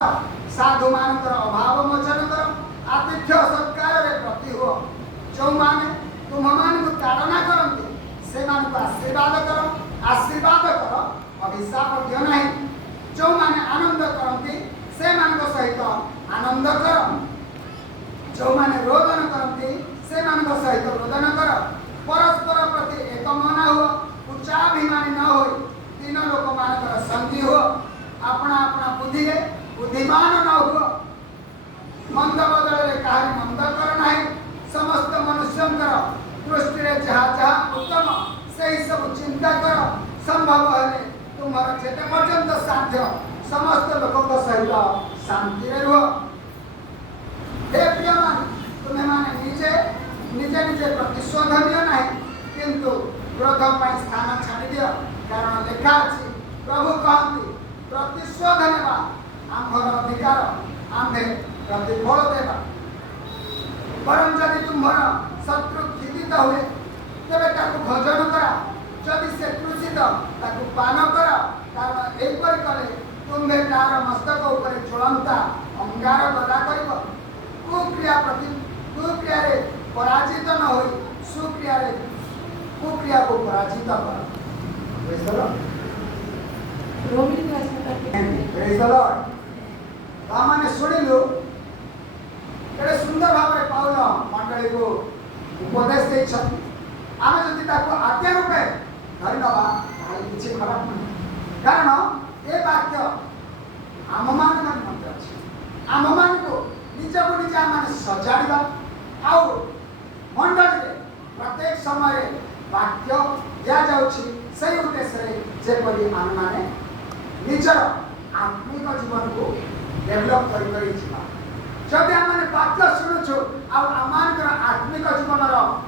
साधु मानकर अभाव मोचन कर आतिथ्य सत्कार प्रति हुआ जो माने तुम मान को ताड़ना करते से मान को आशीर्वाद कर अभिशाप दियो नहीं जो माने आनंद करते से मान को सहित आनंद कर जो माने रोदन करते से मान को सहित रोदन कर परस्पर प्रति एक मन हो उच्चाभिमानी न हो तीन लोक मानकर संधि हो अपना अपना बुद्धि बुद्धिमान न हो मंद बदल कहानी मंद कर नहीं समस्त मनुष्यंकर दृष्टि जहाँ जहाँ उत्तम से ही सब चिंता कर संभव है तुम्हारा जेते पर्यंत साध्य समस्त लोकों सहित शांति रुह। हे प्रिय मान तुम्हें माने निजे निजे निजे प्रतिशोध दियो नहीं किंतु क्रोध पर स्थान छाड़ी दियो कारण लिखा अछि प्रभु कहती प्रतिशोध नेबा आमर अधिकार आम्भे प्रतिफल देवा परम जदि तुम्हारा शत्रु खिदित हुए तेरे ताकू भोजन करा जदि से क्रुषित ताकू पान कर कारण एपरि कले तुम्हें तार मस्तक ऊपर ज्वलंता अंगार गदा कर कुक्रिया प्रति कुक्रिया रे पराजित न हो सुक्रिया रे कुक्रिया को पराजित कर। Praise the Lord. Praise the Lord. तामाने सुनिलु केडे सुंदर भाव रे पाउल मंडली को उपदेश दे छथि आमे जदि ताको आज्ञा रूपे धरि नबा ताले किछि खराब नहीं कारण ए वाक्य आम मान मंत्र अछि आम मान को निज को निज मान सजाड़िबा आउ मंडली रे प्रत्येक समय वाक्य दिया जाउछि सही उद्देश्य रे जेपरि आम माने निजर आत्मिक जीवन को डेभलप करी छिबा जब आम मैंने वाक्य शुणुछु आम आत्मिक जीवन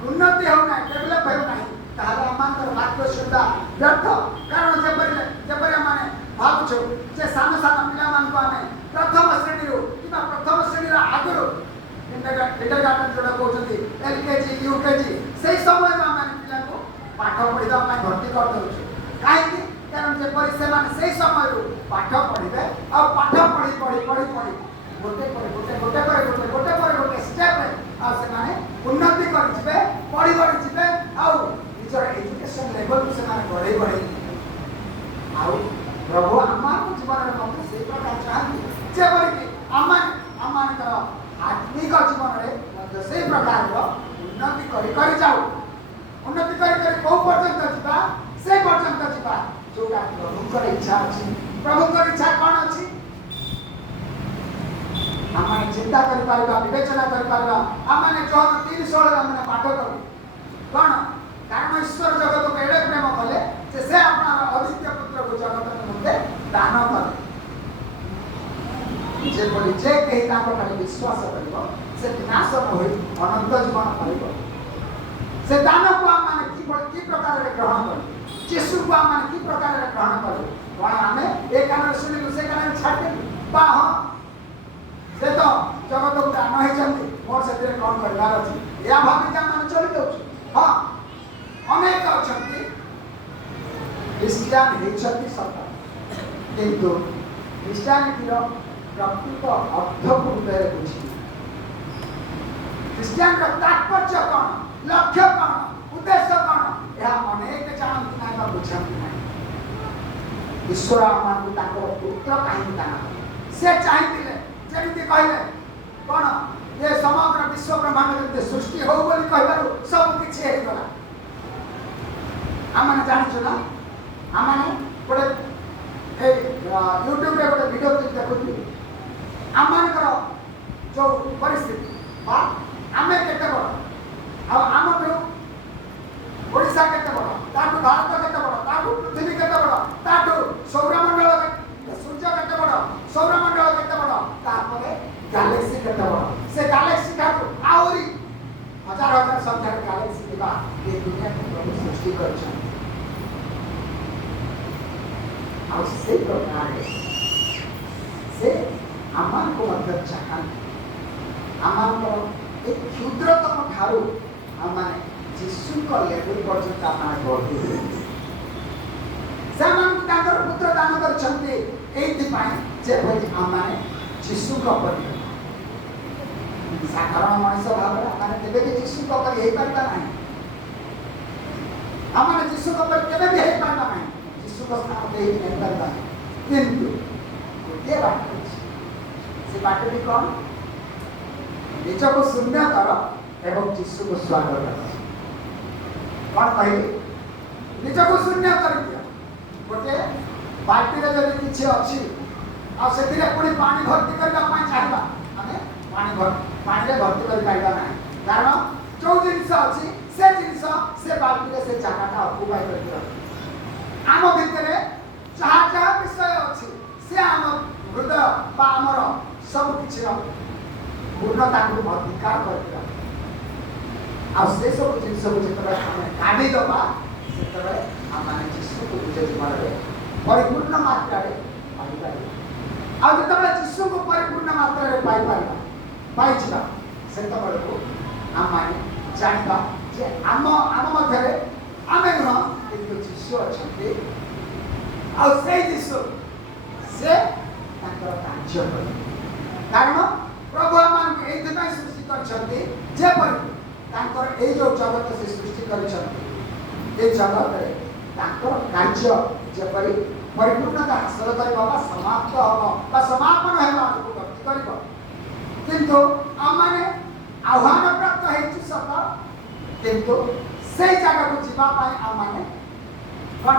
उन्नति हो ना डेभलप हो ना ताहले आम वाक्य शुणा व्यर्थ कारण जबरी आम भावुछु जे सान सान पिला मान को आम प्रथम श्रेणी कि प्रथम श्रेणी आगुरु इंटरगार्टन जोड़ा कहते एलकेजी यूकेजी से समय आम पिला को पाठ पढ़ा भर्ती कर दउछु कहीं कारण जबरी से समय पाठ पढ़े आ पाठ पढ़ी पढ़ी पढ़ी पढ़ी गोटे स्टेप उन्नति कर पढ़ी बढ़ी जीवे आजर एजुकेशन लेवल को बढ़े बढ़े प्रभु आम जीवन में से प्रकार चाहती जेपरिक आम आत्मिक जीवन में से प्रकार उन्नति कर जाऊ उन्नति कर कौ पर्यंत जावा से पर्यंत जावा जोटा प्रभुकर इच्छा अच्छी प्रभुकर इच्छा कौन अच्छी आम चिंता कर विवेचना कर आम जो 3:16 आम पाठ करूँ कौन कारण ईश्वर जगत को एड़े प्रेम कले से अपना अद्वितीय पुत्र को जगत मध्य दान कले जे कहीं खाली विश्वास कर से विनाश न हो अनंत जीवन पाइब से दान को आम कि प्रकार ग्रहण कर यीशु को आम कि प्रकार ग्रहण कर कौन आम ए कान शुणिलु से कान छाड़ी बा हाँ से तो जगत को दान होती मोर से कौन करार अच्छी या भाविक आम चली जाऊँ हाँ अनेक अच्छा क्रिस्टियान होती सत किंतु क्रिस्टियानिटीर प्रकृत अर्थ को हृदय बुझी क्रिस्टियान तात्पर्य कौन लक्ष्य कौन उद्देश्य कौन यह अनेक जानती ना बुझाती ना ईश्वर आम पुत्र कहीं दान से चाहिए जमी कहले कौन ये समग्र विश्व ब्रह्मांड जमी सृष्टि हो कहू सब किसी होगला आम जाचु ना आम गोटे यूट्यूब गोटे वीडियो देखुी आम जो परिस्थिति आम के बड़ आम ओडिशा के बड़ ताठू भारत के बड़ ताठू पृथ्वी के बड़ ताठू सौरमंडल सूर्य के बड़ सौरमंडल के बड़ तापर गैलेक्सी के बड़ से गैलेक्सी ठाकू आहरी हजार हजार संख्यार गैलेक्सी दिवा ये दुनिया को प्रभु सृष्टि कर से प्रकार से आम को चाहती आम एक क्षुद्रतम ठारू आम जीशु लेवल पर्यंत आम बढ़ी से पुत्र दान कर आम जीशु परी साधारण मनुष्य भाव आम केवे भी जीशु परी हो पारा ना आम जीशु परी केवे भी हो पारा ना जीशु को स्थान दे नहीं पारा किंतु गोटे बाट से बाटटी कौन निज को शून्य कर एवं जीशु को स्वागत कर कौन कहली निज को शून्य कर दिया गोटे बाल्टी जब किसी अच्छी आसे पुणी पानी भर्ती करने चाहिए आम पानी भर्ती कर पारा ना कारण जो जिनस अच्छी से जिनस से बाल्टी से जगह अकुपाई कर आम भितर जहाँ जहाँ विषय अच्छी से आम हृदय आमर सब किसी पूर्णता को अधिकार कर से सब जिन जो काढ़ीदबा से आम जीशु को निज जीवन में परिपूर्ण मात्रा आते जीशु को परिपूर्ण मात्रा पाई से आम जाना जे आम मध्य आम नुह कि जीशु अच्छा से जीशु से कार्य कारण प्रभु आम ये सृष्टि कर जो जगत से सृष्टि कर जगत कार्य जपरी परिपूर्णता हासिल कर समाप्त हम समापन होगा गति कर किंतु आम आह्वान प्राप्त हो सत किंतु से जगह को जीवाई आम कौन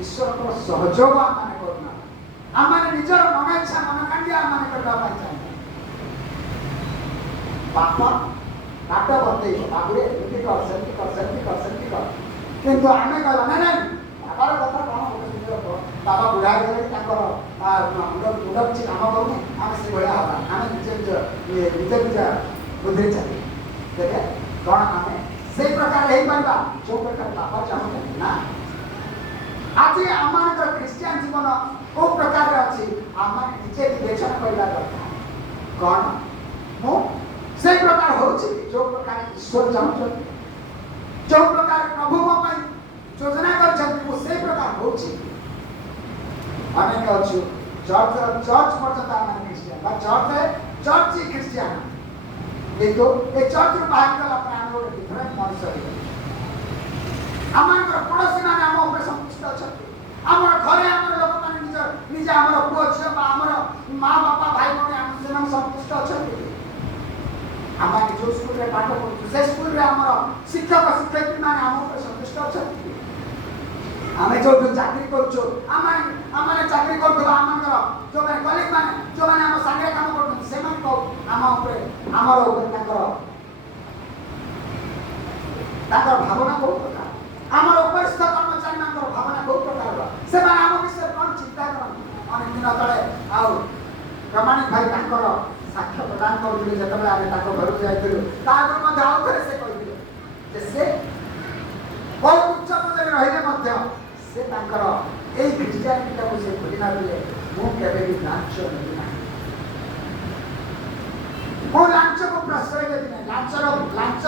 ईश्वर को सहयोग आम करना आम निजर मन इच्छा मनकांडी आम करने चाहिए बापा बाट बतई बाबुरे एमती कर किंतु आम कहला ना ना बाबार कथा कौन बाबा बुढ़ा गले मुंड किसी कम करूनी आम से भाया हाँ आम निज निज बुद्धि चलिए देखे कौन आम से प्रकार हो पारा जो प्रकार बाबा चाहते ना आज आम ख्रीस्टियान जीवन कौ प्रकार अच्छी आम निजे विवेचना करवा दरकार कौन मु से प्रकार हो जो प्रकार ईश्वर चाहते जो प्रकार प्रभु मो योजना कर से प्रकार हो अनेक अच्छु चर्च पर्यटन आम क्रिस्टियान चर्च ही क्रिस्टियान किंतु ये चर्च रू बाहर गला आम गोटे डिफरेंट मनुष्य आम पड़ोशी मैंने आम उपर संतुष्ट अच्छा आम घरे आम लोक मैंने निज निजे आम पुओ झील आम माँ बापा भाई भाई से संतुष्ट अच्छा आम जो स्कूल में पाठ पढ़ु से स्कूल में आम शिक्षक शिक्षयित्री मैंने आम उपर संतुष्ट अच्छा आम जो चाकरी कर चाकरी कर जो कलिग मैंने जो मैंने आम सागे काम कर भावना कौ प्रकार आम उपरिस्थ कर्मचारी भावना कौ प्रकार से आम विषय कौन चिंता करते अनेक दिन तले आउ प्रमाणिक भाई साक्ष्य प्रदान करुले जो आम घर को जाइलु आउ थे से कहते से बहुत उच्च पद रही से क्रिस्टियानिटी को से भूली ना मुझे भी लांच नहीं ना मो लांच को प्रश्रय देती ना लांच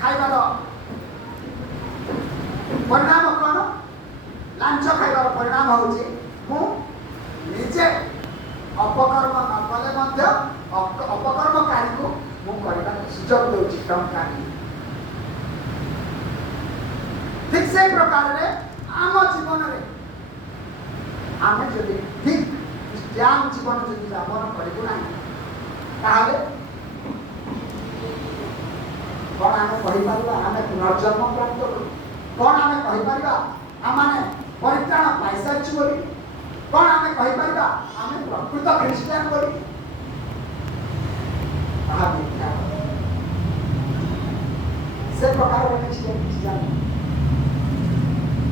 खाइबार परिणाम कौन लांच खाइबार परिणाम हूँ निजे अपकर्म न कले अपकर्मकारी को मुझे सुजोग दूसरी टंका ठीक से प्रकार आम जीवन में आम जो ठीक ज्ञान जीवन जो यापन करूँ ना कौन आम कहीपर आम पुनर्जन्म प्राप्त करूँ कौन आम कहीपर आम परित्राण पाई सारी बोली कौन आम कहीपर आम प्रकृत ख्रीस्टियान बोली से प्रकार जान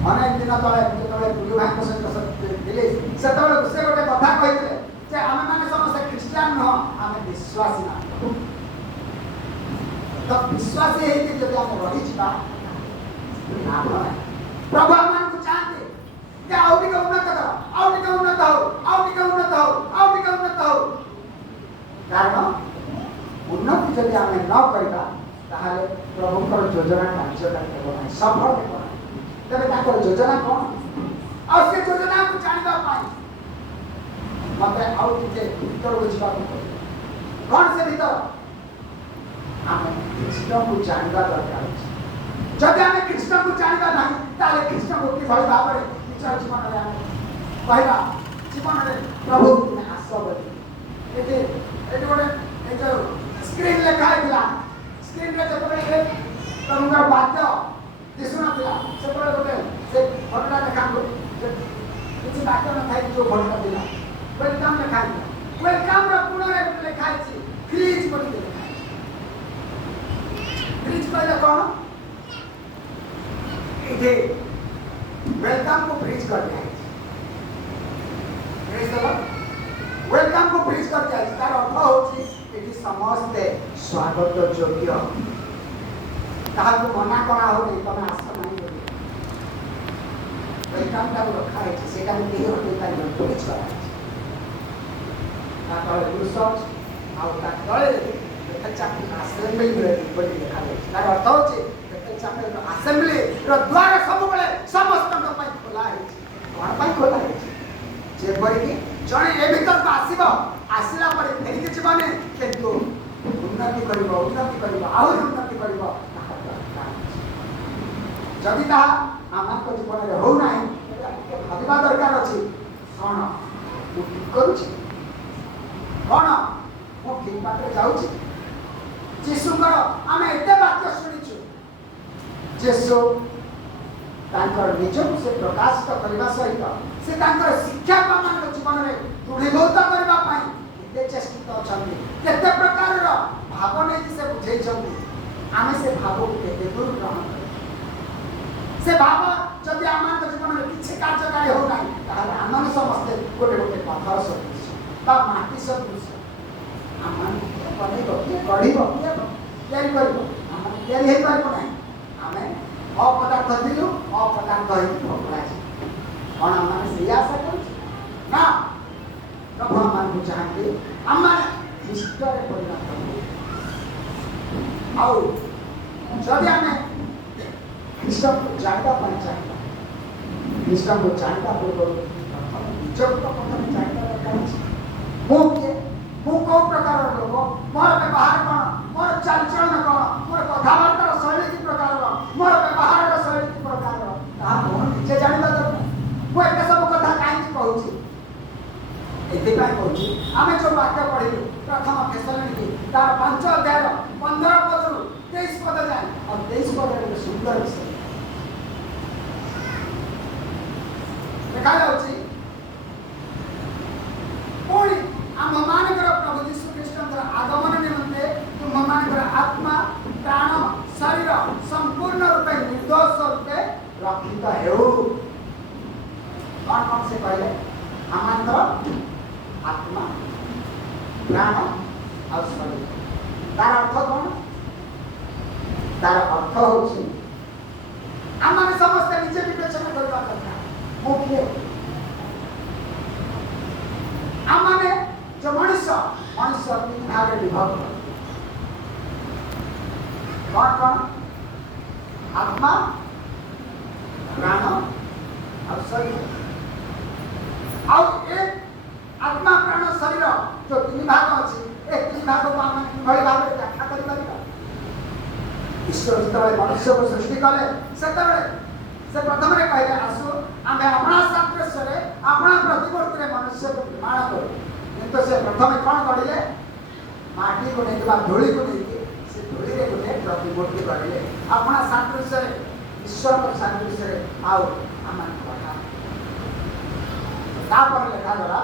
अनेक दिन तले जो गुरु भाई सहित से गोटे कथा कहते आम मैंने समस्त ख्रीस्टियान नुह आम विश्वासी ना तो विश्वासी जब आम रही प्रभु आम चाहते आउ टे उन्नत कर आउ टे उन्नत हो आउ टे उन्नत हो आउ टे उन्नत हो कारण उन्नति जब आम न करवा ताहले प्रभुकर योजना कार्यकारी सफल तेरे योजना कौन और से योजना को जानवा मत आउ टे भीतर बुझा कौन से भीतर आम कृष्ण को जानवा दरकार जब आम कृष्ण को जानवा ना ताले कृष्ण को किभଳି भाବରେ निज जीवन में कहवा जीवन में प्रभु तुम आस बोली ये गोटे जो स्क्रीन लिखा है स्क्रीन रे जब प्रभु वाद्य दिशु ना से गोटे से फटा देखा किसी बात न था जो फटा दिला वेलकम लिखा है वेलकम पुनः लिखा है फ्रीज बोली लिखा है फ्रीज कहले कौन ये वेलकम को फ्रीज कर दिया है वेलकम को फ्रीज कर दिया है तार अर्थ होची एटी समस्त स्वागत योग्य ताहाको मना करा हो नहीं तमे आस नहीं बोली वेलकम का रखा है सेटा में केही होते तार फ्रीज करा है तार रिसर्च आउ तार तळे देखा असेंबली बोली लिखा है तार अर्थ होची असेंबली द्वार सब बेले समस्त खोला है कौन खोला है जेपरिक जड़े ए भीतर को आसला पर फेरिक जीवने किंतु उन्नति कर आहरी उन्नति कर जदि ताहा आम जीवन में हो ना भावा दरकार अच्छी कौन मुझे ठीक करुच्ची कौन मु ठीक बाटे जाऊँगी जीशुकर आम एत वाक्य शुणीचु जेसु निजक से प्रकाशित करने सहित से शिक्षा मान जीवन में दृढ़ीभूत करने चेष्टित अच्छा केते प्रकार भाव नहीं से बुझे आम से भाव को केते दूर ग्रहण कर से भाव जदि आम जीवन में किसी कार्यकारी हो ना आम समस्ते गोटे गोटे पथर सदृश माटी सदृश आम गढ़ आम अपदार्थ दिलु अपदार्थ पकड़ा कौन आम से आशा कर प्रभु आम चाहते आम इष्ट परिणत जदि आम ख्रीष्ट को जानवा चाहिए ख्रीष्ट को जानवा पूर्व निजक प्रथम जानवा दरकार मुझे कौ प्रकार लोक मोर व्यवहार कौन मोर चालचलन कौन मोर कथबार्तार शैली कि प्रकार मोर व्यवहार शैली कि प्रकार निजे जानवा दरकार मुझे सब कथा कहीं कहूँ कहूँ आम जो वाक्य पढ़लु प्रथम थेसलोनिके तार 5 अध्याय 15 पद 23 पद जाए और 23 पद सुंदर विषय देखा पुणी आम मानकर प्रभु यीशु कृष्ण आगमन निमंते तुम मानकर आत्मा प्राण शरीर संपूर्ण रूपे निर्दोष रूपे रक्षित हो कौन से कहले आम आत्मा प्राण और शरीर तार अर्थ कौन तार अर्थ होची आम समस्त निजे विवेचना करबा दरकार मुख्य आम जो मनुष्य तीन भाग विभक्त कौन कौन आत्मा प्राण और शरीर और एक आत्मा प्राण शरीर जो तीन भाग अच्छी एक तीन भाग को आम किभଳି भाव व्याख्या कर ईश्वर जो मनुष्य को सृष्टि कले से प्रथम कहले आसु आम अपना सादृश्य अपना प्रतिमूर्ति मनुष्य को निर्माण करूँ किंतु से प्रथम कौन गढ़ले माटी को नहीं धूली को लेकिन से धूली गोटे प्रतिमूर्ति गढ़ले अपना सादृश्य ईश्वर सादृश्य आम लिखा गला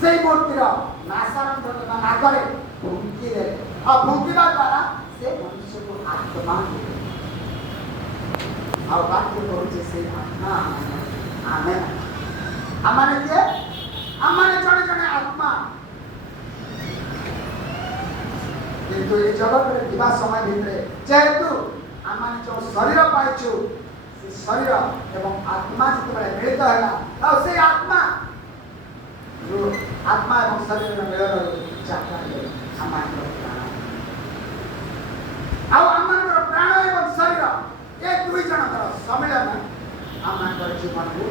से मूर्तिर नासारंभ नागरे फुंकी दे और फुंकवा द्वारा से मनुष्य को आत्मा और वाक्य करुचे से आत्मा आमेन आमाने के आमाने जड़े जड़े आत्मा किंतु ये जगत में दिवा समय भितर जेहेतु आमाने जो शरीर पाइछु से शरीर एवं आत्मा जिते मिलित है से आत्मा जो आत्मा एवं शरीर मिलन यात्रा आम प्राण एवं शरीर ये दुई जनकर सम्मिलन आम जीवन को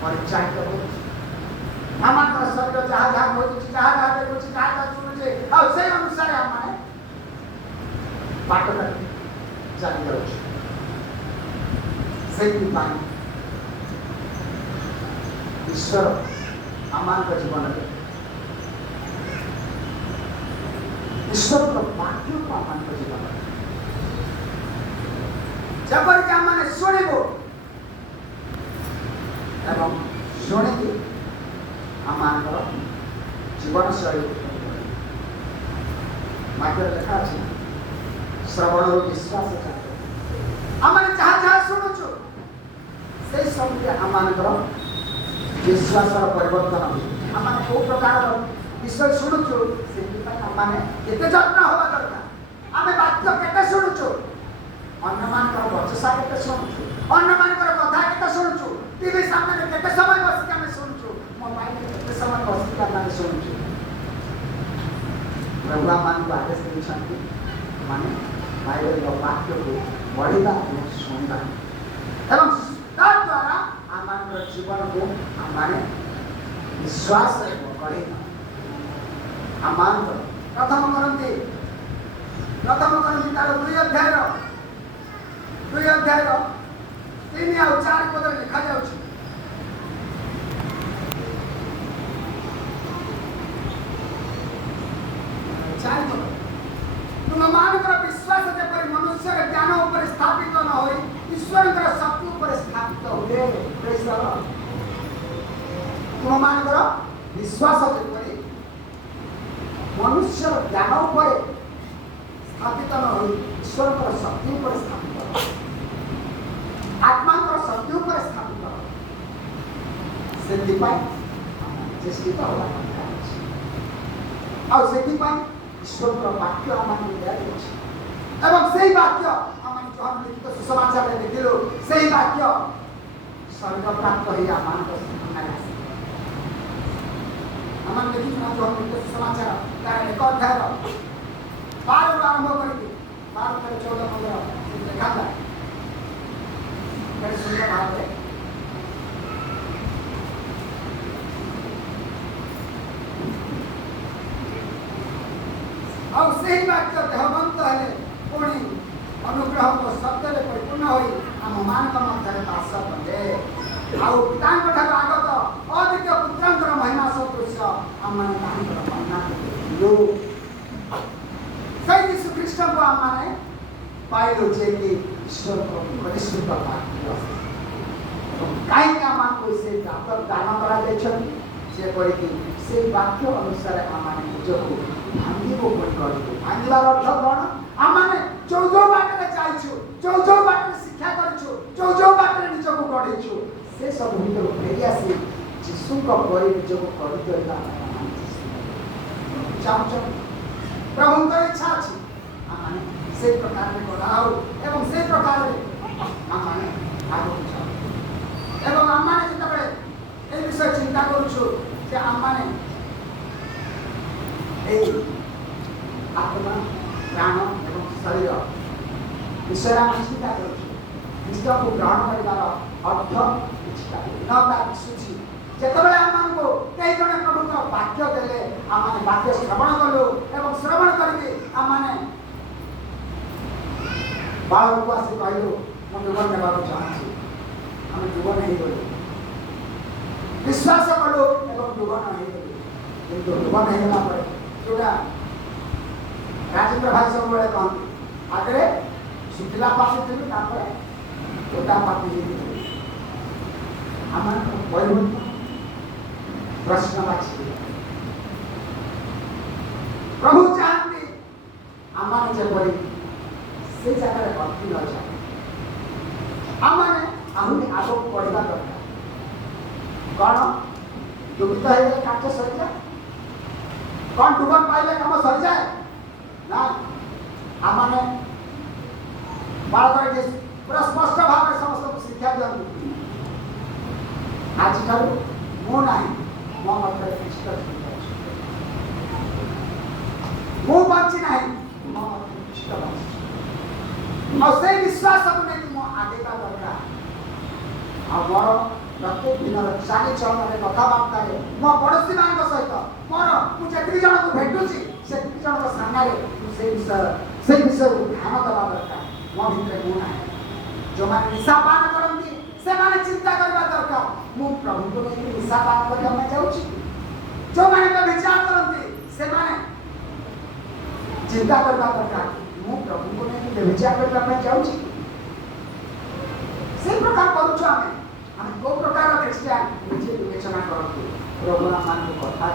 परिचालित हो आमर शरीर जहाँ जहाँ खोजुଛି जहाँ जहाँ देखुଛି जहाँ जहाँ ଶୁଣୁଛି ଆଉ ସେଇ ଅନୁସାରେ ଆମେ ବାଟରେ ଚାଲି ଯାଉଛୁ। ସେଇଥିପାଇଁ ଈଶ୍ୱର ଆମମାନଙ୍କ ଜୀବନରେ ଈଶ୍ୱରର ବାକ୍ୟକୁ ଆମମାନଙ୍କ ଜୀବନରେ ଯେପରିକି ଆମମାନେ ଶୁଣିବୁ ଏବଂ ଶୁଣିକି ଆମମାନଙ୍କର ଜୀବନଶୈଳୀ ବାକ୍ୟରେ ଲେଖା ଅଛି ଶ୍ରବଣରୁ ବିଶ୍ୱାସ ଚାଲେ। ଆମେ ଯାହା ଯାହା ଶୁଣୁଛୁ ସେଇ ସବୁରେ ଆମମାନଙ୍କର ବିଶ୍ୱାସର ପରିବର୍ତ୍ତନ ହୁଏ। ଆମେ କେଉଁ ପ୍ରକାରର ବିଷୟ ଶୁଣୁଛୁ ସେଥିପାଇଁ ଆମମାନେ କେତେ ଯତ୍ନ ହେବା ଦରକାର। ଆମେ ବାକ୍ୟ କେତେ ଶୁଣୁଛୁ, ଅନ୍ୟମାନଙ୍କର ବଚସା କେତେ ଶୁଣୁଛୁ, ଅନ୍ୟମାନଙ୍କର କଥା କେତେ ଶୁଣୁଛୁ, ଟିଭି ସାମ୍ନାରେ କେତେ ସମୟ ବସିକି ଆମେ ଶୁଣୁଛୁ, ମୋବାଇଲରେ କେତେ ସମୟ ବସିକି ଆମେ ଶୁଣୁଛୁ। ପ୍ରଭୁ ଆମମାନଙ୍କୁ ଆଦେଶ ଦେଇଛନ୍ତି ମାନେ ବାଇବେଲର ବାକ୍ୟକୁ ପଢ଼ିବା ଏବଂ ଶୁଣିବା ଏବଂ ତାଦ୍ୱାରା ଆମମାନଙ୍କର ଜୀବନକୁ ଆମମାନେ ବିଶ୍ୱାସରେ କରିବା। ଆମମାନଙ୍କର ପ୍ରଥମ କରନ୍ତି ତାର 2 ଅଧ୍ୟାୟର 3 ଆଉ 4 ପଦରେ ଲେଖାଯାଉଛି ତୁମମାନଙ୍କର ବିଶ୍ୱାସ ଯେପରି ମନୁଷ୍ୟର ଜ୍ଞାନ ଉପରେ ସ୍ଥାପିତ ନ ହୋଇ ଈଶ୍ୱରଙ୍କର ଶକ୍ତି ଉପରେ ସ୍ଥାପିତ ହୁଏ। ତୁମମାନଙ୍କର ବିଶ୍ୱାସ ଯେପରି ମନୁଷ୍ୟର ଜ୍ଞାନ ଉପରେ ସ୍ଥାପିତ ନ ହୋଇ ଈଶ୍ୱରଙ୍କର ଶକ୍ତି ଉପରେ ସ୍ଥାପିତ, ଆତ୍ମାଙ୍କର ଶକ୍ତି ଉପରେ ସ୍ଥାପିତ, ସେଥିପାଇଁ ଚେଷ୍ଟିତ ହେବା ଦରକାର ଅଛି। ଆଉ ସେଥିପାଇଁ ଈଶ୍ୱରଙ୍କର ବାକ୍ୟ ଆମମାନଙ୍କୁ ଦିଆଯାଇଛି ଏବଂ ସେଇ ବାକ୍ୟ ଆମେ ଯୋହାନ ଲିଖିତ ସୁସମାଚାରରେ ଦେଖିଲୁ। ସେଇ ବାକ୍ୟ ସ୍ୱର୍ଗ ପ୍ରାପ୍ତ ହୋଇ ଆମମାନଙ୍କ ସାମ୍ନାରେ ଆସେ। ଆମେ ଦେଖିଛୁ ନା ଯୋହାନ ଲିଖିତ ସୁସମାଚାର ତାର 1 ଅଧ୍ୟାୟର 12ରୁ ଆରମ୍ଭ କରିକି 12, 13, 14, 15 ଲେଖାଯାଏ। କେତେ ସୁନ୍ଦର ଭାବରେ ଆଉ ସେହି ବାକ୍ୟ ଦେହବନ୍ତ ହେଲେ ପୁଣି ଅନୁଗ୍ରହ ଓ ସତ୍ୟରେ ପରିପୂର୍ଣ୍ଣ ହୋଇ ଆମମାନଙ୍କ ମଧ୍ୟରେ ବାସ କଲେ। ଆଉ ପିତାଙ୍କ ଠାରୁ ଆଗତ ଅଦ୍ୱିତୀୟ ପୁତ୍ରଙ୍କର ମହିମା ସଦୃଶ୍ୟ ଆମମାନେ ତାଙ୍କର ବର୍ଣ୍ଣନା ଦେଖିଲୁ। ସେଇ ଯୀଶୁ ଖ୍ରୀଷ୍ଟଙ୍କୁ ଆମମାନେ ପାଇଲୁ ଯିଏକି ଈଶ୍ୱରଙ୍କ ପରିଶୁଦ୍ଧ ବାକ୍ୟ। କାହିଁକି ଆମମାନଙ୍କୁ ସେଇ ଦାନ କରାଯାଇଛନ୍ତି ଯେପରିକି ସେଇ ବାକ୍ୟ ଅନୁସାରେ ଆମମାନେ ନିଜକୁ ଭାଙ୍ଗିବୁ ବୋଲି କରିବୁ। ଭାଙ୍ଗିବାର ଅର୍ଥ କ'ଣ? ଆମମାନେ ଯୋଉ ବାଟରେ ଯାଇଛୁ, ଯୋଉ ବାଟରେ ଶିକ୍ଷା କରିଛୁ, ଯୋଉ ବାଟରେ ନିଜକୁ ଗଢ଼ିଛୁ, ସେ ସବୁ ଭିତରୁ ଫେରି ଆସି ଯୀଶୁଙ୍କ ପରି ନିଜକୁ କରିଦେବା ଚାହୁଁଛନ୍ତି। ପ୍ରଭୁଙ୍କର ଇଚ୍ଛା ଅଛି ଆମମାନେ ସେଇ ପ୍ରକାରରେ ଗଢ଼ା ହଉ ଏବଂ ସେଇ ପ୍ରକାରରେ ଆମମାନେ ଆଗକୁ ଯାଉ। ଏବଂ ଆମମାନେ ଯେତେବେଳେ এই বিষয়ে চিন্তা করছো যে আমମାନେ এই আত্মা প্রাণ এবং শরীর বিষୟରେ ଆମେ ଚିନ୍ତା କରୁଛୁ। ଖ୍ରୀଷ୍ଟକୁ ଗ୍ରହଣ କରିବାର ଅର୍ଥ କିଛିଟା ଭିନ୍ନତା ଦିଶୁଛି। ଯେତେବେଳେ ଆମମାନଙ୍କୁ କେହି ଜଣେ ପ୍ରଭୁଙ୍କର ବାକ୍ୟ ଦେଲେ ଆମମାନେ ବାକ୍ୟ ଶ୍ରବଣ କଲୁ ଏବଂ ଶ୍ରବଣ କରିକି ଆମମାନେ ବାଳକୁ ଆସି କହିଲୁ ମୁଁ ଜୀବନ ନେବାକୁ ଚାହୁଁଛି। ଆମେ ଜୀବନ ହେଇଗଲୁ, ବିଶ୍ୱାସ କଲୁ ଏବଂ ଜୀବନ ହେଇଗଲୁ। କିନ୍ତୁ ଜୀବନ ହେଇଗଲା ପରେ ଯୋଉଟା ରାଜେନ୍ଦ୍ର ଭାଇ ସବୁବେଳେ କହନ୍ତି ଆଗରେ ଶୁଖିଲା ପାପି ଥିଲୁ, ତାପରେ ଗୋଟା ପାପି ହେଇଥିଲୁ। ଆମମାନଙ୍କ ପରିବର୍ତ୍ତନ ପ୍ରଶ୍ନବାଚୀ। ପ୍ରଭୁ ଚାହାନ୍ତି ଆମମାନେ ଯେପରି ସେ ଜାଗାରେ ଅଟକି ନ ଯାଉ। ଆମମାନେ ଆହୁରି ଆଗକୁ ବଢ଼ିବା ଦରକାର। କ'ଣ ଡୁବିତ ହେଇଗଲେ କାର୍ଯ୍ୟ ସରିଯାଏ? କ'ଣ ଡୁବନ ପାଇଲେ କାମ ସରିଯାଏ? ନା, ଆମମାନେ ବାଳକରେ ପୁରା ସ୍ପଷ୍ଟ ଭାବରେ ସମସ୍ତଙ୍କୁ ଶିକ୍ଷା ଦିଅନ୍ତୁ। ଆଜିଠାରୁ ମୁଁ ନାହିଁ, ମୋ ମଧ୍ୟରେ ଖ୍ରୀଷ୍ଟ ଜୀବିତ ଅଛି। ମୁଁ ବଞ୍ଚି ନାହିଁ, ମୋ ମଧ୍ୟରେ ଖ୍ରୀଷ୍ଟ ବଞ୍ଚିଛି। ଆଉ ସେଇ ବିଶ୍ୱାସକୁ ନେଇକି ମୁଁ ଆଗେଇବା ଦରକାର। ଆଉ ମୋର प्रत्येक दिन चालीचलन कथबार्ता मो पड़ोशी मान सहित मोर मुझे जन को भेटुची से जन सामने से विषय ध्यान दवा दरकार मो भितर गुण है जो मैंने निशा पान करती से माने चिंता करबा दरकार मु प्रभु को नहीं निशा पान कर हम जाउची जो मैंने विचार करती से माने चिंता करबा दरकार मु प्रभु को नहीं विचार करबा जाउची से प्रकार करू छ हम को प्रकार क्रिश्चियन मुझे विवेचना करते प्रभु मान को कथा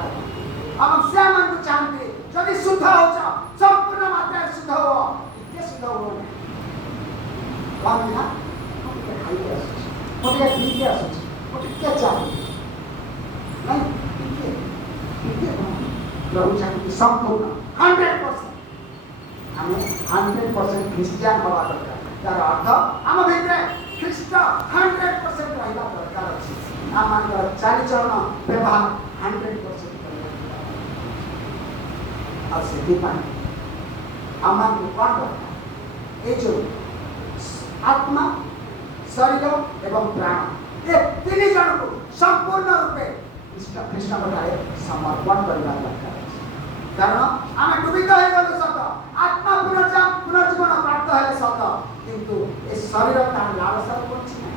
हम से मन को चाहते जदि शुद्ध हो जा संपूर्ण मात्रा शुद्ध हो के शुद्ध हो कौन ना खाई आसुची मोटे पी के आसुची मोटे के चाहिए नहीं प्रभु चाहते संपूर्ण 100% हमें 100% क्रिश्चियन हवा दरकार तार अर्थ हम भितर ख्रीष्ट 100% रहिबा दरकार अछि आमानकर चालीचलन व्यवहार 100% और से आमान को कौन करता ये जो आत्मा शरीर एवं प्राण ये तीन जन को संपूर्ण रूपे कृष्ण बताए समर्पण करना दरकार कारण आम डूबित हो गलु सत आत्मा पुनर्जीवन प्राप्त है सत किंतु ए शरीर तार लालसा करछि नै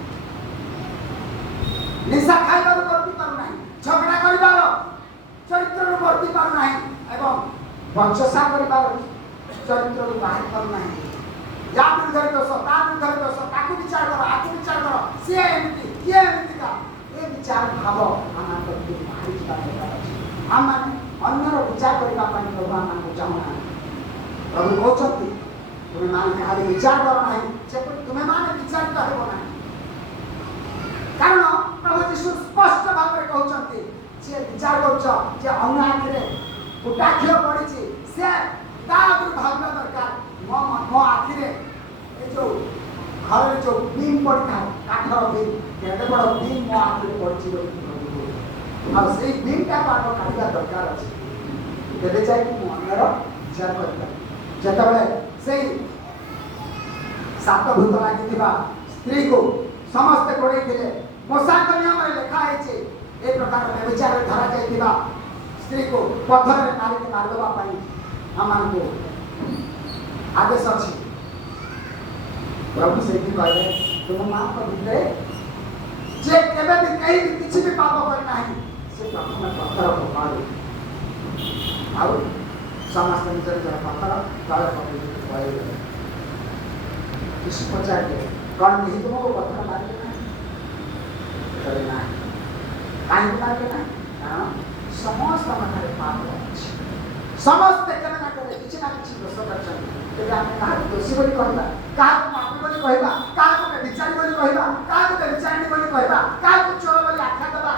निशा खाइबार करती पार नै झगड़ा करिबार चरित्र रो करती पार नै एवं वंशसा करिबार चरित्र रो बाहर पार नै या विरुद्ध दोष ता विरुद्ध दोष ताकू विचार कर आकू विचार कर से एमिति ये एमिति का ए विचार भाव आना करती बाहर जिबा दरकार अछि हम अन्यर विचार करबा पानी प्रभु आमान चाहना प्रभु कहते तुम्हें मान खाली विचार कर ना तुम्हें मान विचार कर ना कारण प्रभु यीशु स्पष्ट भाव में कहते जे विचार कर जे अन्य आखिरे उटाखियो पड़ी से तादर भावना दरकार मो आखिरे ए जो घर जो बीम पड़ता काठर बीम केते बड़ बीम मो आखिरे पड़ी और से बीम का पाठ काटिया दरकार अछि तेरे जाय कि अन्यर विचार करता जतबले से सात भूत लागी स्त्री को समस्त कोड़े दिले मोसाक नियम रे लिखा है छे ए प्रकार में विचार धरा जायतिबा स्त्री को पत्थर रे मारी के मार देबा पाई हमन को आदेश अछि प्रभु से भी कहले तुम मां को भितरे जे केबे भी कहीं भी किछि भी पाप कर नाही से प्रभु में पत्थर को मारो और समस्त निजर जरा पत्थर तले पकड़ के इस प्रचार के कौन नहीं तुमको पत्थर मार के करे ना काहे मार के ना कारण समस्त हमारे पाप अछि समस्त केना ना करे किछि ना किछि दोष करछन तेबे हम काहे दोषी बोली कहबा काहे को पापी बोली कहबा काहे को विचारी बोली कहबा काहे को विचारणी बोली कहबा काहे को चोर बोली आख्या देबा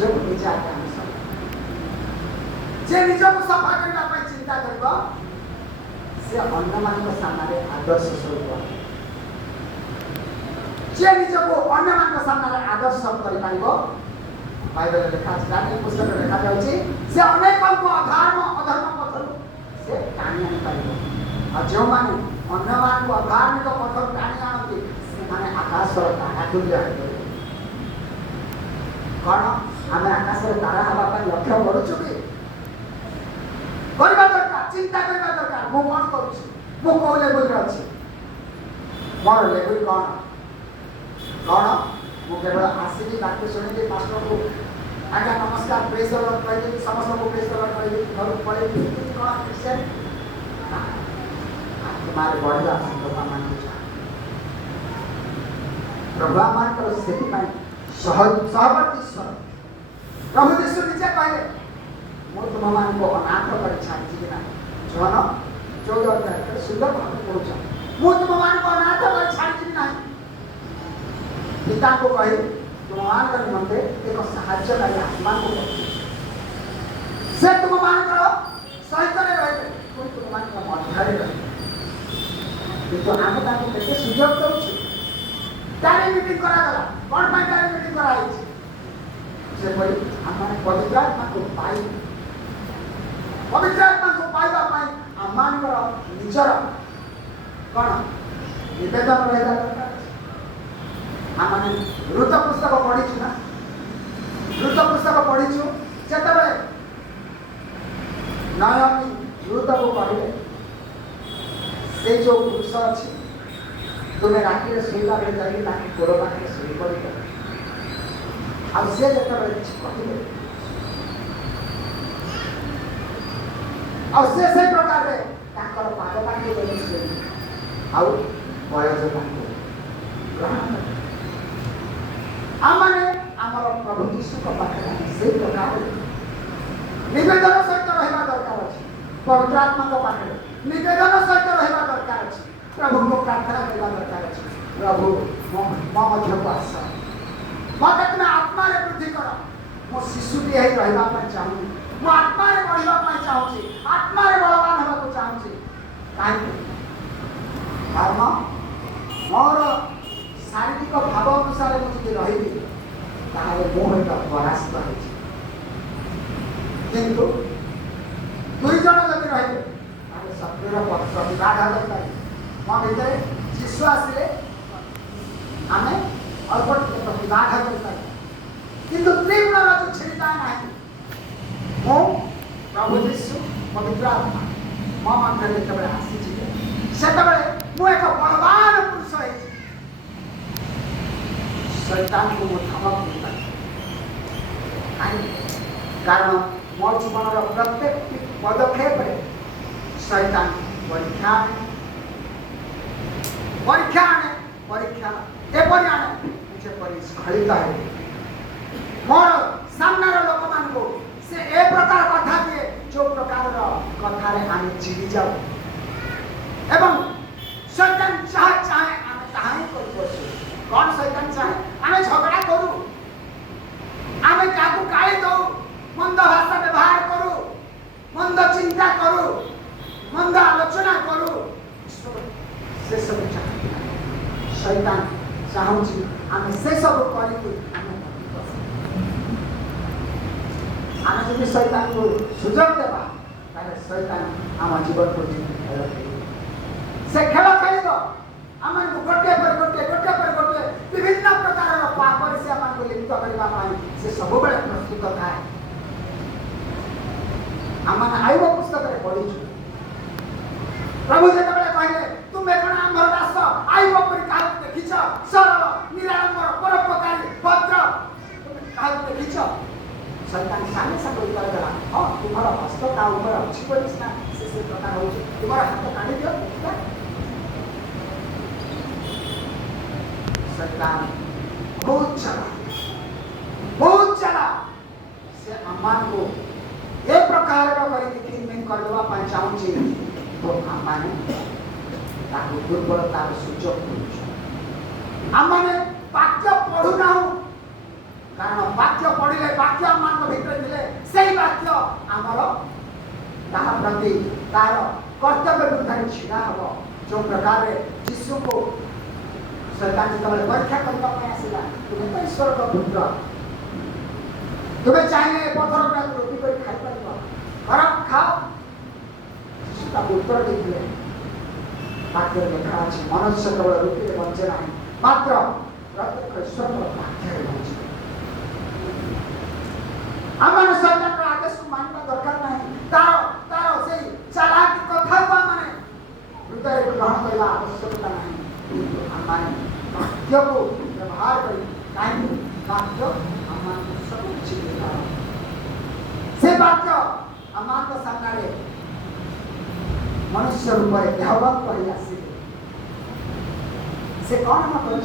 जो विचार के हम सब जे निज को सफा करबा पय चिंता करबा से अन्य मान सामने आदर्श स्वरूप जे निज को अन्य मान सामने आदर्श कर पाइबो बाइबल लिखा अछि दानियल पुस्तक में लिखा जाउछि से अनेक को अधर्म पथर से टाणी आनि पाइबो और जो माने अन्य मान को अधार्मिक पथर टाणी आनति से माने आकाश पर तारा तुल्य कौन हमें आकाश पर तारा हवा पर लक्ष्य करूछु कि करबा दरकार चिंता करबा दरकार मो कोन करूछि मो को लेवल रे अछि मोर लेवल कौन मो केवल आसीबी बात सुनि के पास्टर को आज्ञा नमस्कार प्रेज द लॉर्ड कहि समस्त को प्रेज द लॉर्ड कहि घर पड़े कौन क्रिश्चियन तुम्हारे बढ़िया संकल्प मान प्रभु मान कर सेति पाई सहवर्ती ईश्वर प्रभु यीशु निजे कहले मो तुम मान को अनाथ कर छाड़ी कि ना जोन 14 अध्याय सुंदर भाव कहउछ मो तुम मान को अनाथ कर छाड़ी कि ना पिता को कहे तुम मान कर निमंते एक सहायकारी आत्मा को से तुम मान करो सहित रे रहे तुम मान को मध्य रे रहे तो आम ताको केते सुयोग दउछि तारे मीटिंग करा गला कोन पाई तारे मीटिंग करा आइछि से कोई हम पवित्र आत्मा को पाई पवित्र आत्मा को पाइबा पाई आमान कर निजर कोन निवेदन रहला दरकार आम ऋत पुस्तक पढ़ीचु ना ऋत पुस्तक पढ़ीचु जितेबाला नयमी ऋत को कहले से जो पुरुष अच्छी तुम्हें राति शोला बेले जाकि गोड़ पाखे शोई पड़ आ सी जो कहले से प्रकार पाद पाखे शोई आउ बयस ग्रहण आम प्रभु यीशु पाखे से प्रकार निवेदन सहित रहा दरकार अच्छे पवित्र आत्मा पाखे निवेदन सहित रहा दरकार अच्छे प्रभु को प्रार्थना करवा दरकार अच्छे प्रभु मध्य को आस मत तुम आत्मा वृद्धि कर मो शिशुटी रहा चाहूँ मो आत्मा बढ़ापी चाहूँगी आत्मा बलवान होगा चाहूँगी कहीं कारण मोर शारीरिक भाव अनुसार मुझे रही मुझे परास्त हो किंतु दुई जन जब रही सत्यर प्रतिबाधा दरकार मो भर शिशु आसिले आम अल्प प्रतिबाधा दरकार किंतु त्रिगुणर जो छिड़ता ना मो प्रभु यीशु पवित्र आत्मा मो मध्य जो आसी से एक बलवान पुरुष है शैतान को मो धमक नहीं कारण मो जीवन प्रत्येक पदक्षेप शैतान परीक्षा परीक्षा एपरी आने मुझे स्खलित है मोर सामनार लोक मान से ए प्रकार कथा दिए जो प्रकार कथार आम चिड़ी जाऊ एवं शैतान चाहे आम ताहा ही कर कौन शैतान चाहे आम झगड़ा करूँ आम क्या गाड़ी दऊ मंद भाषा व्यवहार करूँ मंद चिंता करूँ मंद आलोचना करूँ से सब शैतान चाहूँ आम से सब आम जब शैतान को सुजोग देवा शैतान आम जीवन को से खेल खेल आम गोटे पर गोटे विभिन्न प्रकार पाप से आम लिप्त करने से सब प्रस्तुत थाए आम आयुब पुस्तक पढ़ीचु प्रभु जो कहले तुम्हें कौन आम दास आयुब पर क्या देखिच सरल निराडंबर परोपकारी भद्र तुम्हें क्या देखिच शैतान सामने साथ उत्तर देला हाँ तुम्हारा हस्त ता ऊपर अच्छी पड़ी से प्रकार हो तुम्हारा हाथ काढ़ी दियो देखा शैतान बहुत चला से अम्मान को ये प्रकार करने चाहूँगी तो आम दुर्बलतार सुजोग आम वाक्य पढ़ुना कारण वाक्य पढ़ले वाक्य आम भीतर थे से वाक्य आमर ताहा प्रति तार कर्तव्य विरुद्ध छिड़ा हम जो प्रकार यीशु को शैतान जो परीक्षा करने आसला तुम्हें तो ईश्वर का पुत्र तुम्हें चाहिए पथर गुड़ा रोटी कर खाई पार खराब खाओ यीशु उत्तर देते वाक्य लिखा अच्छे मनुष्य केवल रोटी बचे ना मात्र प्रत्येक ईश्वर वाक्य बचे आम शैतान आदेश को मानवा दरकार नहीं तार तार से चालाकी कथा को आम हृदय ग्रहण करने आवश्यकता नहीं आम वाक्य को व्यवहार कर कहीं वाक्य आम सब किसी से वाक्य आम सामने मनुष्य रूप में देहवत कर आसे से कौन आम कर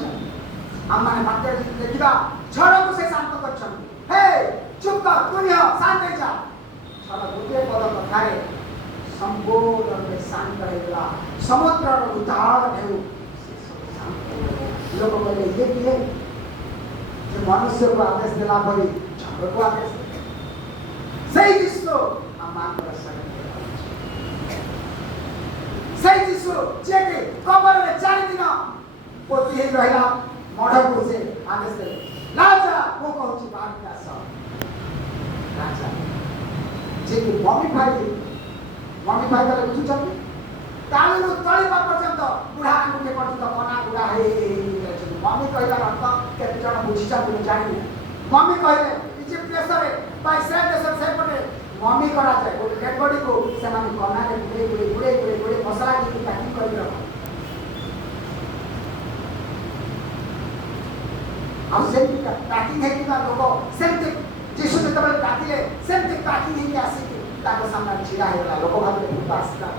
आम वाक्य देखा झड़ को से शांत कर चुप कर तुम शांत जा छड़ गोटे पद कथार संपूर्ण शांत रहा समुद्र उदार ढेउ लोग कहले ये किए जो मनुष्य को आदेश देला भरी झड़ को आदेश से यीशु आम से यीशु जे के कबर में 4 दिन पोती ही रहा मढ़ को से आदेश दे लाजा वो कहूँ बाहर के आस राजा जे कि मम्मी भाई गले बुझुଛନ୍ତି ताळीରୁ ତଳିବା पर्यंत बुढ़ा आंगुठे पर्यंत कना बुढ़ा हे मम्मी कहला अर्थ केते जण बुझिछा तुम जानि मम्मी कहले इजिप्ट देशरे बा इस्राएल देश सेपटे मम्मी करा जाए गोटे डेड बॉडी को से माने कनारे गुड़े मसला की पैकिंग कर रखो और सेमती पैकिंग है कि लोग सेमती जीशु जब डाकिले सेमती पैकिंग है कि आसिक ताको सामने छिड़ा हेला लोक भाबे भूत आसला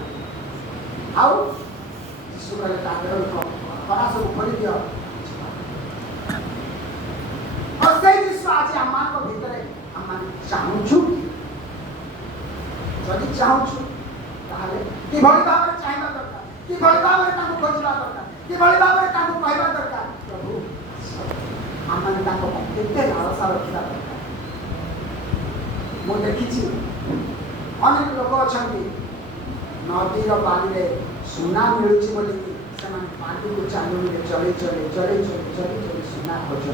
आउ जीशु कहले ताकर करा सब खोली दियो और से जीशु आज आमान को भीतर आमान चाहूछु जदि चाहूछु ताहले कि भली भाबे चाहबा दरकार कि भली भाबे ताको खोजबा दरकार कि भली भाबे ताको कहबा दरकार प्रभु आमान ताको केते लालसा रखिबा दरकार मो देखिछि अनेक लोक अच्छा नदीर पानी सुना मिलूँ बोली से पानी को चांदुरी चले सुना खोज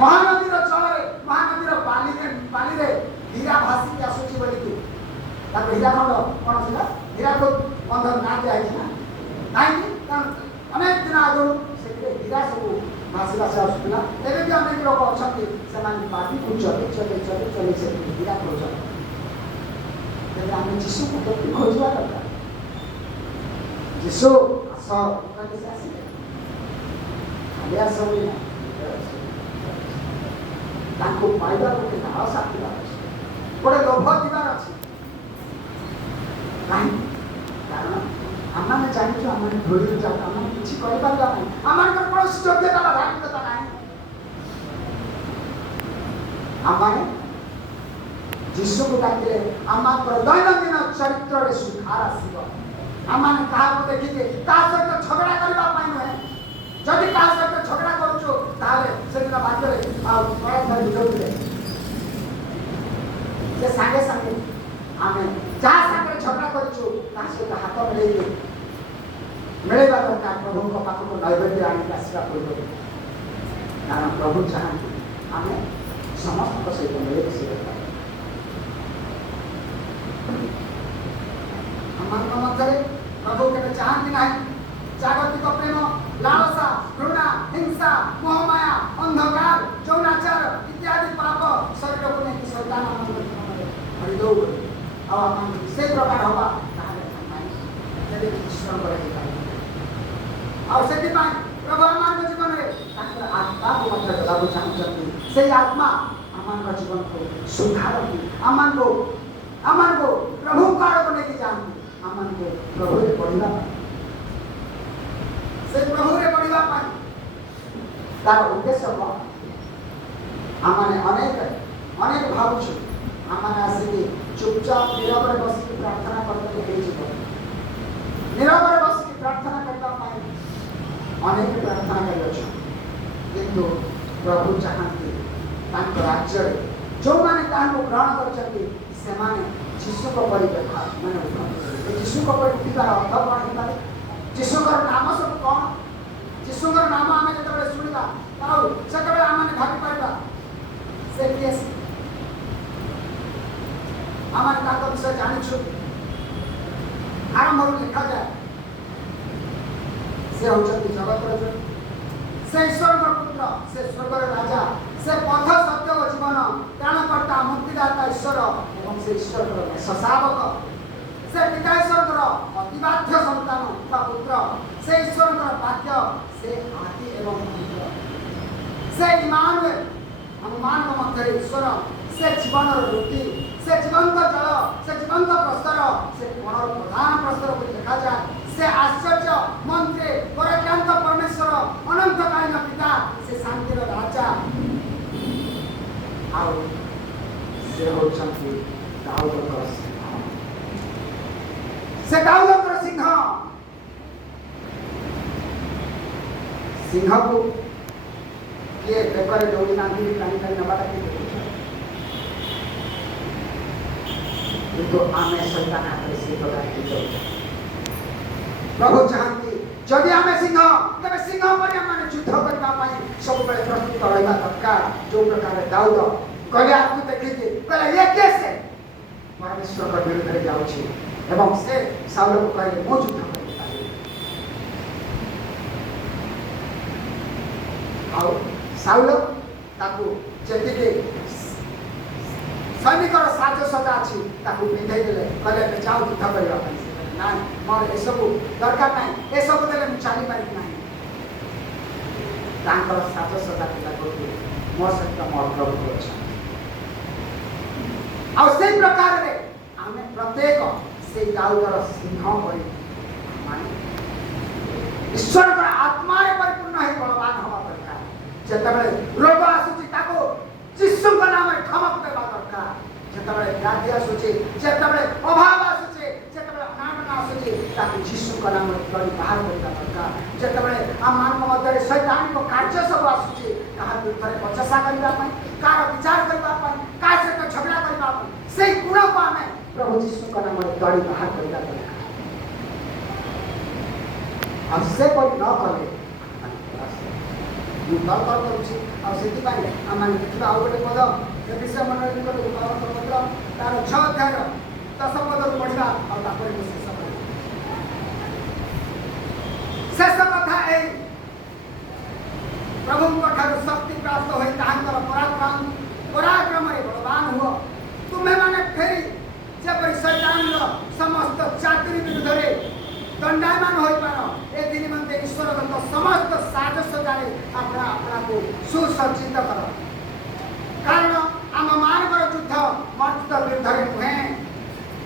महानदीर जल महानदीर पानी हीरा भासिक आसूची बोली हीरा खंड कौन था हीरा को बंध ना दिखाई ना कहीं अनेक दिन आगु से हीरा सब भासी आसूला एवं भी अनेक लोग अच्छा से पानी को चले से हीरा खोज आम जीशु को खोजा दरकार जीशु आस आसिले खाली आस पाइबा गोटे लालसा गोटे लोभ दिवार अच्छी कहीं कारण आम जानू आम धोड़ी जाऊ आम किसी करें आम कौन योग्यता धार्मिकता ना आम जीशु को डाकिले आम दैनंदिन चरित्र सुधार आसब आम क्या देखिए सहित झगड़ा करने नुहे जदि क्या सहित झगड़ा करुचु से दिन भाग्य सागे सागे आम जहाँ सागर झगड़ा करुचु सहित हाथ मिलवा दरकार प्रभु पाखक नैवेद्य आनिक आसवा पूर्व कारण प्रभु चाहती आम समस्त सहित मिले मिशे मध्य प्रभु के चाहती ना जागतिक प्रेम लालसा घृणा हिंसा मोहमाया अंधकार यौनाचार इत्यादि पाप शरीर को नहीं शैतान हरिदौ से प्रकार हवा प्रभु आम जीवन में आत्मा को देवाक चाहते से आत्मा आम जीवन को सुधार आम को प्रभु आड़ को लेकिन जाती आम को प्रभु बढ़ा से प्रभु बढ़ा तार उद्देश्य कौन आम अनेक भावुँ आम आसिक चुपचाप नीरव बसिक प्रार्थना करते नीरव बसिक प्रार्थना करने अनेक प्रार्थना कर किंतु प्रभु चाहती राज्य जो मैंने ग्रहण कर जीशु को परि मैंने जीशु को परि उठार अर्थ कौन हो जीशुकर नाम सब कौन जीशुकर नाम आम जो शुणा से आम भावी पार से किए आम विषय जाचु आरंभ लिखा जाए से होती जगत से ईश्वर पुत्र से स्वर्गर राजा से पथ सत्य व जीवन प्राणकर्ता मुक्तिदाता ईश्वर एवं से ईश्वर सशावक से पिताईश्वर अतिबाध्य संतान पुत्र से ईश्वर वाक्य से आदि एवं से इमानुएल अनुमान मध्य ईश्वर से जीवन वृत्ति से जीवंत जल से जीवंत प्रस्तर से मन प्रधान प्रस्तर को देखा जाए से आश्चर्य मंत्री पराक्रांत परमेश्वर अनंतकालीन पिता से शांतिर राजा से होचंती दाऊदर से दाऊदर सिंह सिंह को किए पेपर दौड़ी नांदी टाणी नवाटा किंतु आम शैतान हाथ से प्रकार की प्रभु चाहती जदि आम सिंह तेरे सिंह पर युद्ध करने सब प्रस्तुत रहा दरकार जो प्रकार दाऊद कहले आपको देखिए कहले ये कैसे परमेश्वर का विरुद्ध जाऊँ से शाऊल को कहले मो युद्ध कर आउ साउल ताकू जेतिके सैनिकर साजसज्जा अच्छी ताकू पिंधे देले कहले जाओ युद्ध करबा ना मोर ए सब दरकार नहीं ए सब देले चली पारि नहीं तांकर साजसज्जा पिला करके मोर सहित मोर प्रभु अच्छा आ से प्रकार रे आमे प्रत्येक से दाऊदर सिंह परि माने ईश्वर का आत्मा रे परिपूर्ण है बलवान हवा दरकार जेतबेले रोग आसुची ताको यीशु का नाम रे धमक देबा दरकार जेतबेले व्याधि आसुची जेतबेले अभाव आसुची जेतबेले अनाटन आसुची ताको यीशु का नाम रे गड़ी बाहर करबा दरकार जेतबेले आ मान मध्य रे शैतान को कार्य सब आसुची कहा विरुद्ध रे बचसा करबा पई कार विचार करबा पई का से तो झगड़ा करबा पई से गुण को हमें प्रभु यीशु का नाम रे गड़ी बाहर करबा दरकार अब से कोई न करे ମୁଁ ତର୍କ କରୁଛି ଆଉ ସେଥିପାଇଁ ଆମମାନେ ଦେଖିବା ଆଉ ଗୋଟେ ପଦ ବିଷୟ ମଣ୍ଡଳୀ ନିକଟକୁ ପାଳନ ପତ୍ର ତାର 6 ଅଧ୍ୟାୟର 10 ପଦରୁ ପଢ଼ିବା ଆଉ ତାପରେ ମୁଁ ଶେଷ କରିବି। ଶେଷ କଥା ଏଇ ପ୍ରଭୁଙ୍କ ଠାରୁ ଶକ୍ତି ପ୍ରାପ୍ତ ହୋଇ ତାହାଙ୍କର ପରାକ୍ରମରେ ବଳବାନ ହୁଅ ତୁମେମାନେ ଫେରି ଯେପରି ଶୈତାନର ସମସ୍ତ ଚାତୁରୀ ବିରୁଦ୍ଧରେ दंडायमान हो पार ए निमंते ईश्वर समस्त साजसज्जारे अपना अपना को सुसज्जित कर कारण आम मानकर युद्ध मर्द विरुद्ध नुहे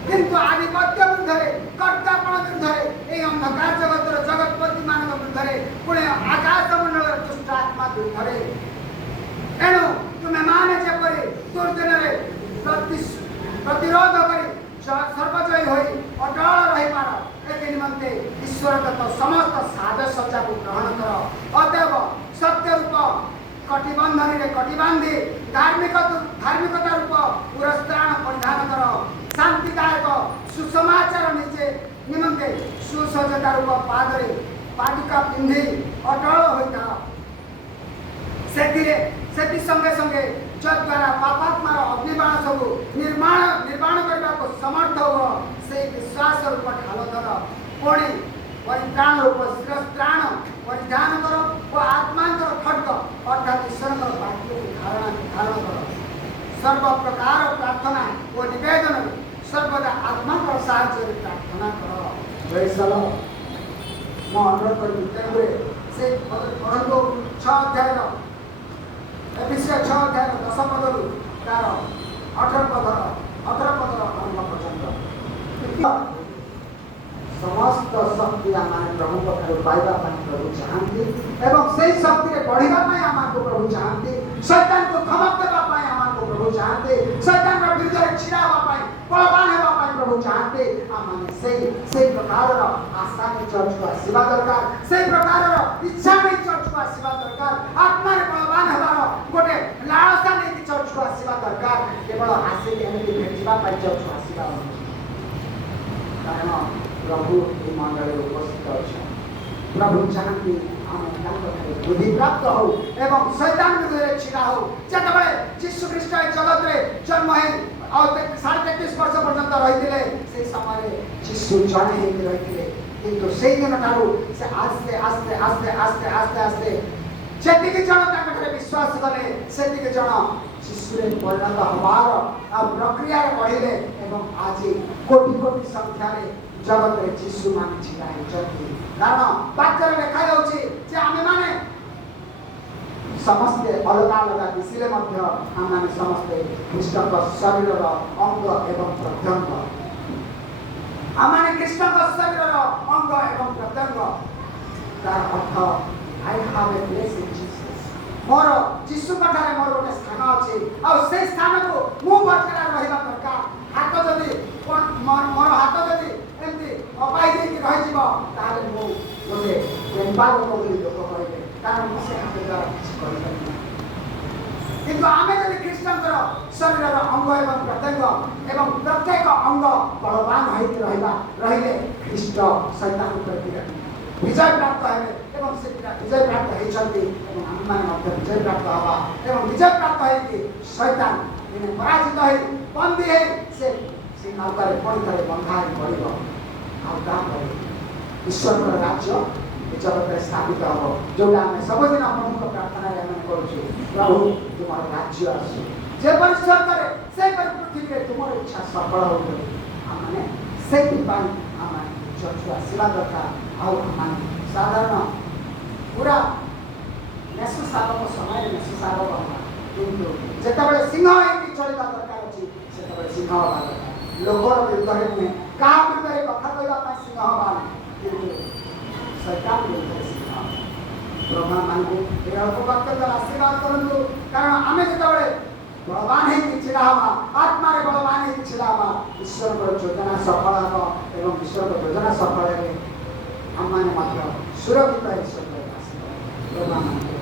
किंतु आधिपत्य विरुद्ध कर्तापण विरुद्ध ये अंधकार जगतर जगतपति मान विरुद्ध पुणे आकाश मंडल दुष्ट आत्मा विरुद्ध एणु तुम्हें माने जेपरि दुर्दिन प्रतिरोध कर सर्वजयी हो अटल रही पार निमंते ईश्वर दत्त समस्त साजसज्जा को ग्रहण कर अतएव सत्य रूप कटिबंधन रे कटिबांधी धार्मिकता रूप पुरस्त्राण परिधान कर शांतिदायक सुसमाचार निजे निमंते सुसज्जता रूप पादरे पादुका पिंधि अटल होता सेति संगे संगे जद्वारा पापात्मार अग्निबाण सब निर्माण करने को समर्थ हो से विश्वास रूप ढालधर पुणी परित्राण रूप शिरस्त्राण परिधान कर और आत्मांतर खड्ग अर्थात ईश्वर वाक्य को धारण कर सर्व प्रकार प्रार्थना और निवेदन सर्वदा आत्मा का साहाय्य प्रार्थना कर जय सल मैं अनुरोध कर से पढ़ो 6 अध्याय एफिसिया 6 अध्याय 10 पदरू तार 18 पदर आरंभ पर्यंत समस्त शक्ति आम प्रभु ठार पाइबा प्रभु चाहती एवं से शक्ति बढ़ाई आम को प्रभु चाहती शैतान को धमक देवाई आम को प्रभु चाहते शैतान विरुद्ध छिड़ा बलवान होगा प्रभु चाहते आम से प्रकार आशा में चर्च को आसवा दरकार से प्रकार इच्छा में चर्च को आसवा दरकार आत्मा बलवान होबार गोटे लालसा नहीं चर्च को आसवा दरकार केवल आसिक एमती भेटा चर्च को आसवा कारण प्रभु ये मंडल उपस्थित अच्छा प्रभु चाहती बुद्धि प्राप्त हो एवं शैतान विरुद्ध छिड़ा हो जब यीशु ख्रीष्ट जगत रे जन्म है और 33.5 वर्ष पर्यंत रही से समय यीशु जड़े रही किंतु से दिन ठारू से आस्ते आस्ते आस्ते आस्ते आस्ते आस्ते जेतिक जन विश्वास कले से जन यीशु परिणत हबार आ प्रक्रिया बढ़े एवं आज कोटि कोटि संख्या जगत रे यीशु मान छिड़ा होती कारण वाक्य लिखा जे आमे माने समस्ते अलग अलग दिशिले मध्य आम समस्ते कृष्ण शरीर अंग एवं प्रत्यंग आम कृष्ण शरीर अंग एवं प्रत्यंग तार अर्थ I have a place in Jesus मोर यीशु ठारे मोर गोटे स्थान अच्छे और से स्थान को मु बरकरार रहिबा दरकार हाथ जदि मोर हाथ जदि एमती अपाई रही ताले मु गोटे बेम्बाल लोक कहे कारण से हाथ द्वारा किसी कर किंतु आमे जदि कृष्णकर शरीर अंग एवं प्रत्यंग एवं प्रत्येक अंग बलवान रहिले ख्रीष्ट शैतान प्रति विजय प्राप्त है एवं से विजय प्राप्त होती विजय प्राप्त हवा एवं विजय प्राप्त है शैतान पराजित है बंदी है से नौकर पुणी थे बंधा पड़ो ईश्वर राज्य ଏ ଜଗତରେ ସ୍ଥାପିତ ହେବ, ଯେଉଁଟା ଆମେ ସବୁଦିନ ପ୍ରଭୁଙ୍କ ପ୍ରାର୍ଥନାରେ ଆମେ କରୁଛୁ, ପ୍ରଭୁ ତୁମର ରାଜ୍ୟ ଆସୁ, ଯେପରି ସ୍ୱର୍ଗରେ ସେପରି ପୃଥିବୀରେ ତୁମର ଇଚ୍ଛା ସଫଳ ହଉ ବୋଲି ଆମମାନେ ସେଇଥିପାଇଁ ଆମେ ଚର୍ଚ୍ଚକୁ ଆସିବା ଦରକାର। ଆଉ ଆମମାନେ ସାଧାରଣ ପୁରା ମେଷ ଶାବକ ସମୟରେ ମେଷ ଶାବକ ହେବା, କିନ୍ତୁ ଯେତେବେଳେ ସିଂହ ହେଇକି ଚଳିବା ଦରକାର ଅଛି ସେତେବେଳେ ସିଂହ ହେବା ଦରକାର। ଲୋକର ବିରୁଦ୍ଧରେ ନୁହେଁ, କାହା ବିରୁଦ୍ଧରେ କଥା କହିବା ପାଇଁ ସିଂହ ହେବା ନାହିଁ, କିନ୍ତୁ ଶୈତାନ ବିରୁଦ୍ଧରେ ସିଂହ ହେବା। ପ୍ରଭୁମାନଙ୍କୁ ଏ ଅଳ୍ପ ବାକ୍ୟ ଦ୍ୱାରା ଆଶୀର୍ବାଦ କରନ୍ତୁ, କାରଣ ଆମେ ଯେତେବେଳେ ବଳବାନ ହେଇକି ଛିଡ଼ା ହେବା, ଆତ୍ମାରେ ବଳବାନ ହେଇକି ଛିଡ଼ା ହେବା, ଈଶ୍ୱରଙ୍କର ଯୋଜନା ସଫଳ ହେବ ଏବଂ ଈଶ୍ୱରଙ୍କ ଯୋଜନା ସଫଳ ହେଲେ ଆମମାନେ ମଧ୍ୟ ସୁରକ୍ଷିତ ଈଶ୍ୱର ଆସିବ।